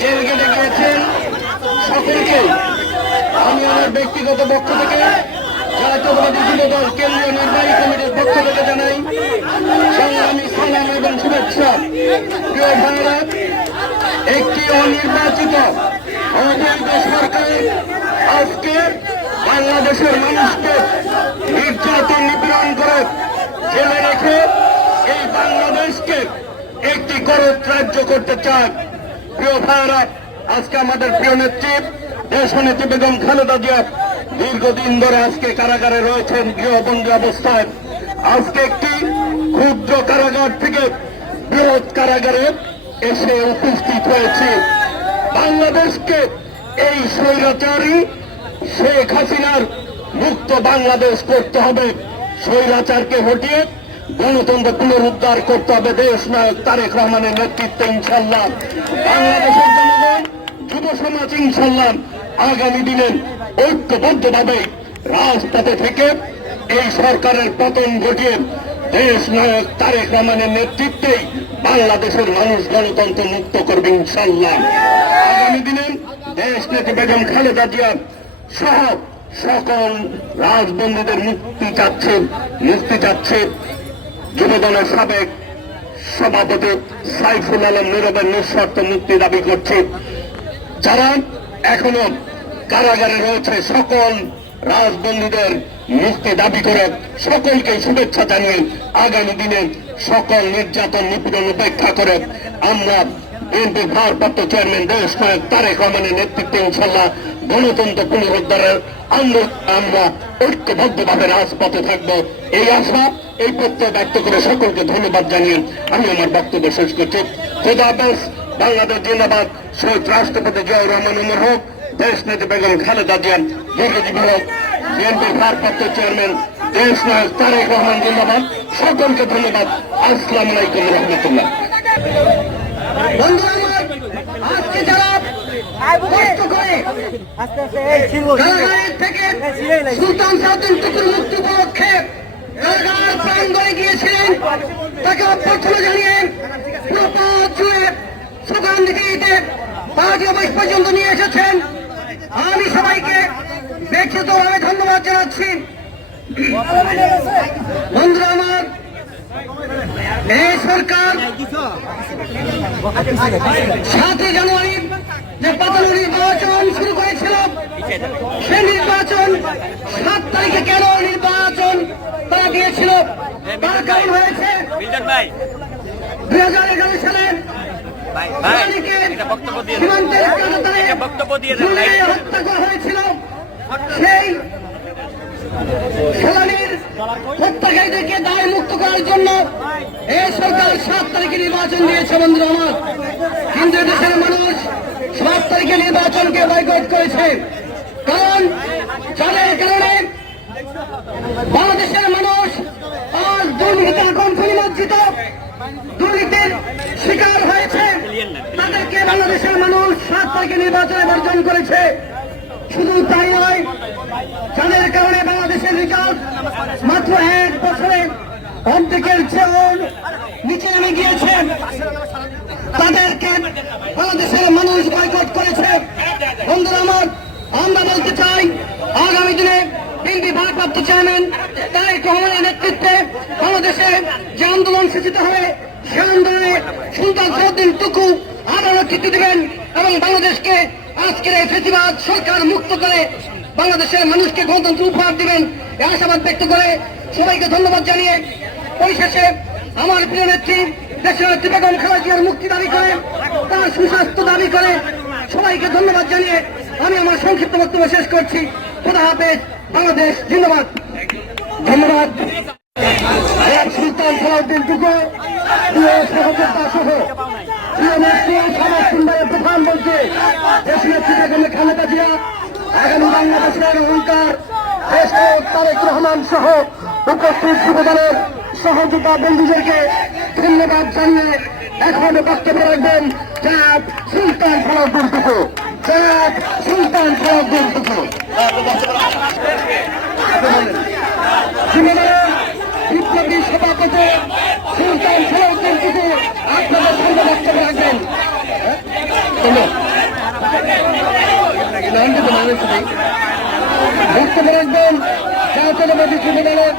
Jail গেটে গিয়েছেন সকলকে আমি আমার ব্যক্তিগত পক্ষ থেকে জাতীয়তাবাদী যুবদল কেন্দ্রীয় নির্বাহী কমিটির পক্ষ থেকে জানাই সংগ্রামী সালাম এবং শুভেচ্ছা। প্রিয় ভাইরা, একটি অনির্বাচিত অবৈধ সরকার আজকে বাংলাদেশের মানুষকে নির্যাতন নিপীড়ন করে জেলে রেখে এই বাংলাদেশকে একটি করত রাজ্য করতে চায়। প্রিয় ভাইরা, আজকে আমাদের প্রিয় নেত্রী দেশনেত্রী বেগম খালেদা জিয়া দীর্ঘদিন ধরে আজকে কারাগারে রয়েছেন গৃহবন্দী অবস্থায়। আজকে একটি ক্ষুদ্র কারাগার থেকে বৃহৎ কারাগারে এসে উপস্থিত হয়েছে। বাংলাদেশকে এই স্বৈরাচারী শেখ হাসিনার মুক্ত বাংলাদেশ করতে হবে। স্বৈরাচারকে হটিয়ে গণতন্ত্র পুনরুদ্ধার করতে হবে দেশ নায়ক তারেক রহমানের নেতৃত্বে। ইনশাল্লাহ বাংলাদেশের জনগণ, যুব সমাজ ইনশাল্লাহ আগামী দিনে ঐক্যবদ্ধভাবে রাজপথে থেকে এই সরকারের পতন ঘটিয়ে দেশ নায়ক তারেক রহমানের নেতৃত্বেই বাংলাদেশের মানুষ গণতন্ত্র মুক্ত করবে ইনশাল্লাহ। আগামী দিনে দেশ নেত্রী বেগম খালেদা জিয়া সহ সকল রাজবন্দীদের মুক্তি চাচ্ছে যুবদলের সাবেক সভাপতি সাইফুল আলম নীরবের নিঃশর্ত মুক্তি দাবি করছে। যারা এখনো কারাগারে রয়েছে সকল রাজবন্দীদের মুক্তি দাবি করে সকলকে শুভেচ্ছা জানিয়ে আগামী দিনে সকল নির্যাতন নিপীড়ন উপেক্ষা করে আমরা বিএনপির ভারপ্রাপ্ত চেয়ারম্যান দেশ নায়ক তারেক রহমানের নেতৃত্বে ইনশাল্লাহ গণতন্ত্র পুনরুদ্ধারের আন্দোলন আমরা ঐক্যবদ্ধভাবে রাজপথে থাকবো এই আশা এই প্রত্যয় ব্যক্ত করে সকলকে ধন্যবাদ জানিয়ে আমি আমার বক্তব্য শেষ করছি। খোদা হাফেজ। বাংলাদেশ জিন্দাবাদ। শহীদ রাষ্ট্রপতি জিয়াউর রহমান উমর হোক। দেশ নেত্রী বেগম খালেদা জিয়া দীর্ঘজীবী হোক। বিএনপির ভারপ্রাপ্ত চেয়ারম্যান দেশ নায়ক তারেক রহমান জিন্দাবাদ। সকলকে ধন্যবাদ। আসসালামু আলাইকুম রহমতুল্লাহ। আজকে যারা কষ্ট করে কারাগারের থেকে সুলতান সাউদ্দিন টুকুর মুক্তি উপলক্ষে কারাগার প্রাঙ্গণে গিয়েছিলেন, তাকে অভ্যর্থনা জানিয়ে পুরো পথ জুড়ে সকাল থেকে পার্টি অফিস পর্যন্ত নিয়ে এসেছেন। আমি সবাইকে ব্যক্তিগতভাবে ধন্যবাদ জানাচ্ছি। বন্ধুরা আমার, এই সরকার 7 জানুয়ারি যে পাতানো নির্বাচন শুরু করেছিল, সে নির্বাচন 7 তারিখে কেন নির্বাচন তারা দিয়েছিল তার কারণ হয়েছে 2011 সালে সীমান্তের হত্যা করা হয়েছিল। সেই সেনানীর হত্যাকারীদেরকে দায় মুক্ত করার জন্য এই সরকার 7 তারিখে নির্বাচন দিয়েছে। বন্ধুরা আমার, কিন্তু দেশের মানুষ 7 তারিখে নির্বাচনকে বয়কট করেছে। কারণ যাদের কারণে বাংলাদেশের মানুষ আজ দুর্নীতির কণ্ঠে নিমজ্জিত, দুর্নীতির শিকার হয়েছে, তাদেরকে বাংলাদেশের মানুষ 7 তারিখে নির্বাচনে বর্জন করেছে। শুধু তাই নয়, যাদের কারণে বাংলাদেশের রিজার্ভ মাত্র 1 বছরে অর্ধেকের চেয়েও নিচে নেমে গিয়েছে, তাদেরকে বাংলাদেশের মানুষ বয়কট করেছে। বন্ধুরা আমার, আমরা বলতে চাই আগামী দিনে বিএনপি ভারপ্রাপ্ত চেয়ারম্যান তারেক রহমানের নেতৃত্বে বাংলাদেশে যে আন্দোলন সূচিত হবে, সে আন্দোলনে সুলতান সাউদ্দিন টুকু আবার নেতৃত্ব দেবেন এবং বাংলাদেশকে আজকের এই ফেসিবাদ সরকার মুক্ত করে বাংলাদেশের মানুষকে গণতন্ত্র উপহার দিবেন এই আশাবাদ ব্যক্ত করে সবাইকে ধন্যবাদ জানিয়ে পরিশেষে আমার প্রিয় নেত্রী দেশের নেত্রী বেগম খালেদা জিয়ার মুক্তি দাবি করে, তার সুস্বাস্থ্য দাবি করে সবাইকে ধন্যবাদ জানিয়ে আমি আমার সংক্ষিপ্ত বক্তব্য শেষ করছি। খোদা হাফেজ। বাংলাদেশ জিন্দাবাদ। ধন্যবাদ। সুলতান সালাউদ্দিন টুকু প্রিয় সহযোদ্ধা সহ প্রিয় নেত্রী সমাজ সুন্দরের প্রধানমন্ত্রী দেশ নেত্রী বেগম খালেদা জিয়া, আগামী বাংলাদেশের অহংকার দেশ নায়ক তারেক রহমান সহ উপস্থিত যুবদলের সহযোগিতা বন্ধুদেরকে ধন্যবাদ জানিয়ে এখন বক্তব্য রাখবেন জনাব সুলতান সালাউদ্দিন টুকু। জনাব সুলতান সালাউদ্দিন টুকু। যুবদলের বিপ্লবী সভাপতি সুলতান সালাউদ্দিন টুকু আপনাদের সামনে বক্তব্য রাখবেন। বক্তব্য রাখবেন জাতীয়তাবাদী যুবদলের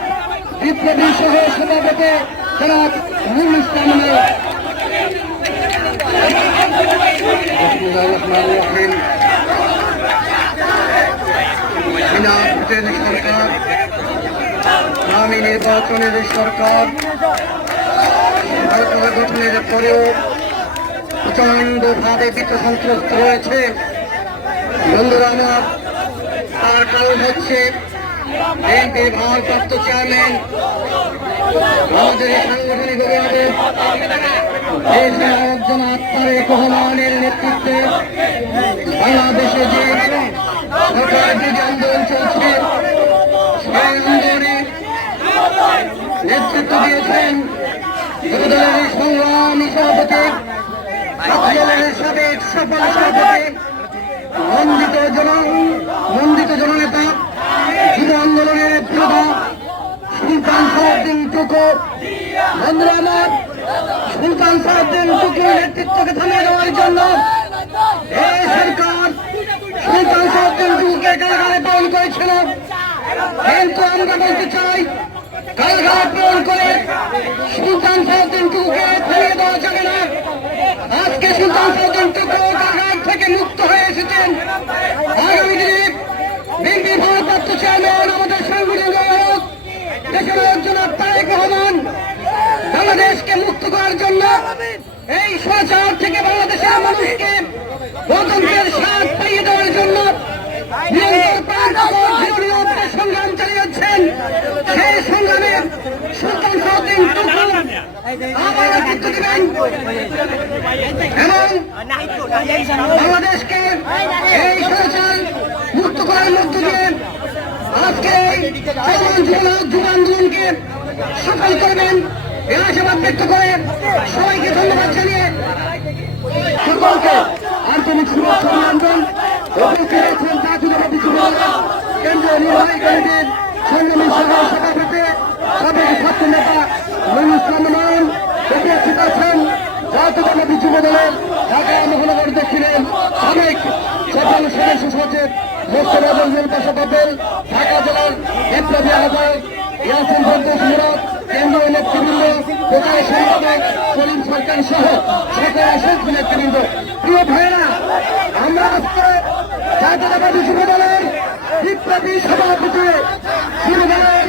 বিপ্লবী সহ সভাপতি জনাব নুরুল ইসলাম নায়েক। বিনা ভোটের সরকার, আগামী নির্বাচনের সরকার সরকার গঠনের পরেও প্রচন্ডভাবে বিত্তসন্ত্রস্ত রয়েছে। বন্ধুরা আমার, তার কারণ হচ্ছে বিএনপির ভারপ্রাপ্ত চেয়ারম্যান আমাদের সাংগঠনিক অভিভাবক দেশের একজন আত্মারেক রহমানের নেতৃত্বে বাংলাদেশে যে সরকার বিরোধী আন্দোলন চলছে সেই আন্দোলনে নেতৃত্ব দিয়েছেন যুবদলের সংগ্রামী সভাপতি, ছাত্রদলের সাবেক সফল সভাপতি, মন্ডিত জননেতা, যুব আন্দোলনের প্রভা সুলতান সালাউদ্দিন টুকু। বন্ধুরা আমার, সুলতান সালাউদ্দিন টুকুর নেতৃত্বকে থামিয়ে দেওয়ার জন্য এই সরকার সুলতান সালাউদ্দিন টুকুকে কারাগারে প্রেরণ করেছিল। কিন্তু আমরা বলতে চাই, কারাগারে প্রেরণ করে সুলতান সালাউদ্দিন টুকুকে থামিয়ে দেওয়া যাবে না। আজকে সুলতান সালাউদ্দিন টুকু কারাগার থেকে মুক্ত হয়ে এসেছেন। আগামী দিনে বিএনপির ভারপ্রাপ্ত চেয়ারম্যান আমাদের সাংগঠনিক অভিভাবক দেশের একজন তারেক রহমান বাংলাদেশকে মুক্ত করার জন্য, এই স্বৈরাচার থেকে বাংলাদেশের মানুষকে গণতন্ত্রের স্বাদ পাইয়ে দেওয়ার জন্য সংগ্রাম চালিয়ে যাচ্ছেন। সেই সংগ্রামে সুলতান সালাউদ্দিন টুকু আবার নেতৃত্ব দিবেন এবং বাংলাদেশকে এই স্বৈরাচার মুক্ত করার মধ্য দিয়ে আজকে যুব আন্দোলনকে সফল করবেন এই আশাবাদ ব্যক্ত করে সবাইকে ধন্যবাদ জানিয়ে সকলকে আন্তরিক শুভেচ্ছা অভিনন্দন। উপস্থিত রয়েছেন জাতীয়তাবাদী যুবদল কেন্দ্রীয় নির্বাহী কমিটির সংগ্রামী সহ সভাপতি সাবেক ছাত্র নেতা নুরুল ইসলাম নায়েক। উপস্থিত আছেন জাতীয়তাবাদী যুবদলের ঢাকা মহানগর দক্ষিণের সাবেক সফল সদস্য সচিব মোস্তফা মঞ্জুর পাশা পাবেল, ঢাকা জেলার বিপ্লবী আহ্বায়ক ইয়াসিন সন্তোষ মুরাদ, কেন্দ্রীয় নেতৃবৃন্দ, প্রচার সম্পাদক সলিম সরকার সহ সকল অসংখ্য নেতৃবৃন্দ। প্রিয় ভাইয়েরা, আমরা আজকে জাতীয়তাবাদী যুবদলের বিপ্লবী সভাপতি যুবদলের